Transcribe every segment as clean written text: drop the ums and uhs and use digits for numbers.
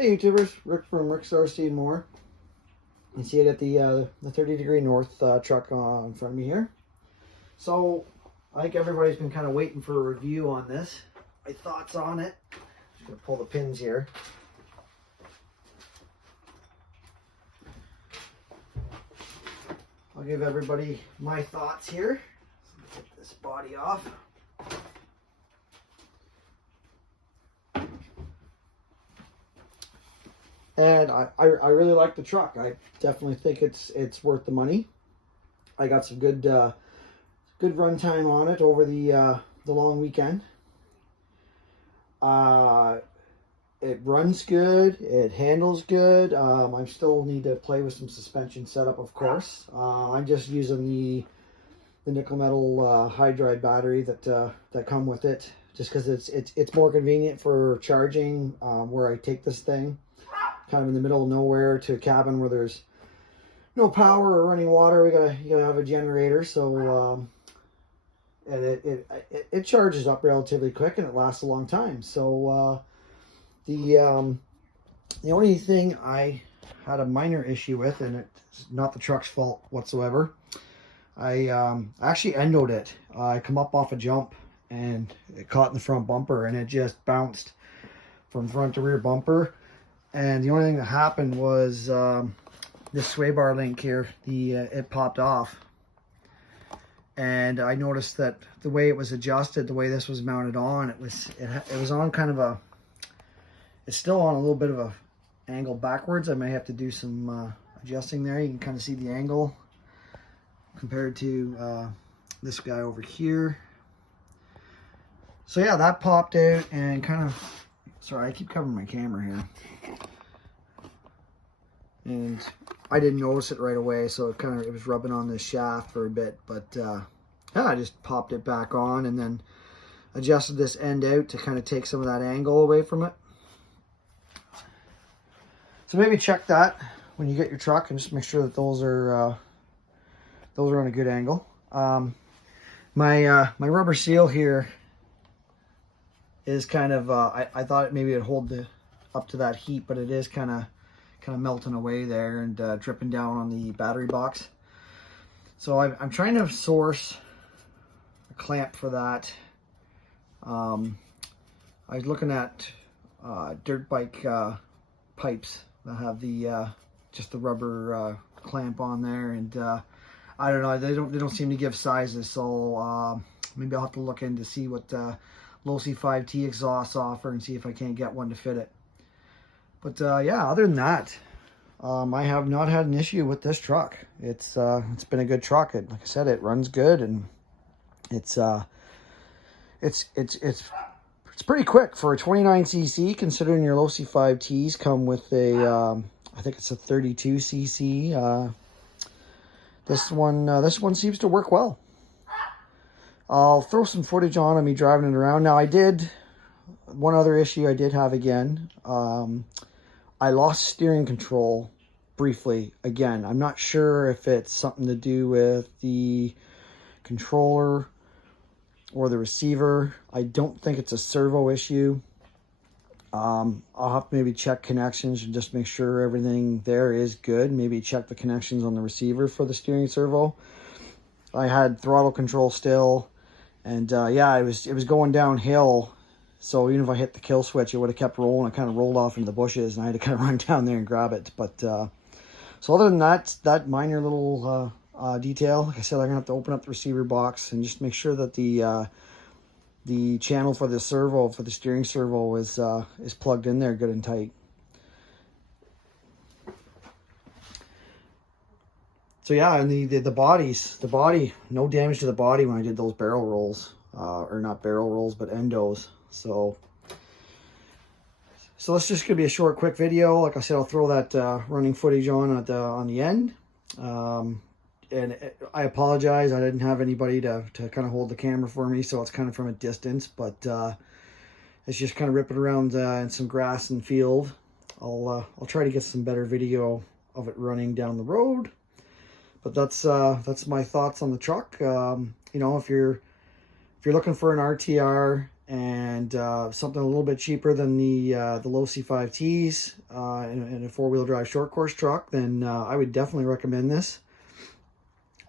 Hey YouTubers, Rick from Rick's RC and More. You see I got the 30 Degree North truck in front of me here. So I think everybody's been kind of waiting for a review on this. My thoughts on it. Just gonna pull the pins here. I'll give everybody my thoughts here. Get this body off. And I really like the truck. I definitely think it's worth the money. I got some good run time on it over the long weekend. It runs good. It handles good. I still need to play with some suspension setup, of course. I'm just using the nickel metal hydride battery that come with it, just because it's more convenient for charging where I take this thing. Kind of in the middle of nowhere to a cabin where there's no power or running water. You gotta have a generator. So and it charges up relatively quick and it lasts a long time. So the only thing I had a minor issue with, and it's not the truck's fault whatsoever. I actually endoed it. I come up off a jump and it caught in the front bumper and it just bounced from front to rear bumper. And the only thing that happened was this sway bar link here, it popped off. And I noticed that the way it was adjusted, the way this was mounted on, it was on kind of it's still on a little bit of a angle backwards. I may have to do some adjusting there. You can kind of see the angle compared to this guy over here. So yeah, that popped out and kind of, sorry, I keep covering my camera here. And I didn't notice it right away, so it was rubbing on this shaft for a bit, but yeah, I just popped it back on and then adjusted this end out to kind of take some of that angle away from it. So maybe check that when you get your truck and just make sure that those are on a good angle. My rubber seal here is kind of I thought maybe it'd hold up to that heat, but it is kind of melting away there and dripping down on the battery box. So I'm trying to source a clamp for that. I was looking at dirt bike pipes that have the just the rubber clamp on there, and I don't know, they don't seem to give sizes, so maybe I'll have to look in to see what low C5T exhausts offer and see if I can't get one to fit it. But yeah, other than that, I have not had an issue with this truck. It's been a good truck. Like I said, it runs good, and it's pretty quick for a 29cc. Considering your low C5Ts come with a I think it's a 32cc. This one seems to work well. I'll throw some footage on of me driving it around. Now one other issue I did have again. I lost steering control briefly again. I'm not sure if it's something to do with the controller or the receiver. I don't think it's a servo issue. I'll have to maybe check connections and just make sure everything there is good. Maybe check the connections on the receiver for the steering servo. I had throttle control still, and yeah, it was going downhill. So even if I hit the kill switch, it would have kept rolling. It kind of rolled off into the bushes, and I had to kind of run down there and grab it. But so other than that minor little detail, like I said, I'm gonna have to open up the receiver box and just make sure that the channel for the servo, for the steering servo, is plugged in there good and tight. So yeah, and the body, no damage to the body when I did those barrel rolls, or not barrel rolls, but endos. So that's just gonna be a short, quick video. Like I said, I'll throw that running footage on the end. And I apologize, I didn't have anybody to kind of hold the camera for me, so it's kind of from a distance. But it's just kind of ripping around in some grass and field. I'll try to get some better video of it running down the road. But that's my thoughts on the truck. You know, if you're looking for an RTR and something a little bit cheaper than the low C5Ts in a four-wheel drive short course truck, then I would definitely recommend this.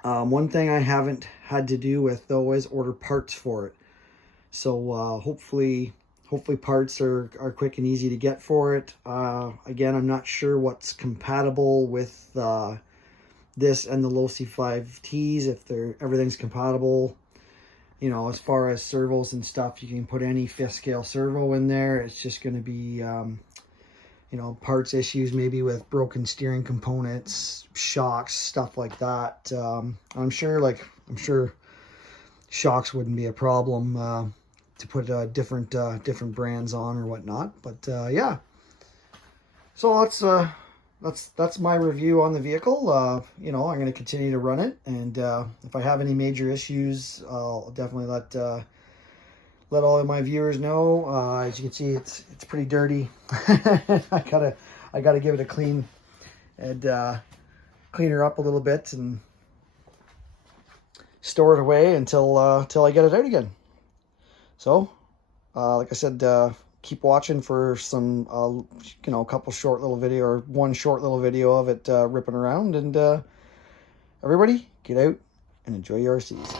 One thing I haven't had to do with though is order parts for it. So hopefully parts are quick and easy to get for it. Again, I'm not sure what's compatible with this and the low C5Ts, if everything's compatible. You know, as far as servos and stuff, you can put any 5th scale servo in there. It's just going to be, you know, parts issues, maybe with broken steering components, shocks, stuff like that. I'm sure shocks wouldn't be a problem to put different brands on or whatnot. But yeah, so that's my review on the vehicle. You know, I'm going to continue to run it, and if I have any major issues, I'll definitely let all of my viewers know. As you can see, it's pretty dirty. I gotta give it a clean and clean her up a little bit and store it away until I get it out again. So, like I said, keep watching for some, you know, a couple short little video, or one short little video of it ripping around. And everybody, get out and enjoy your RCs.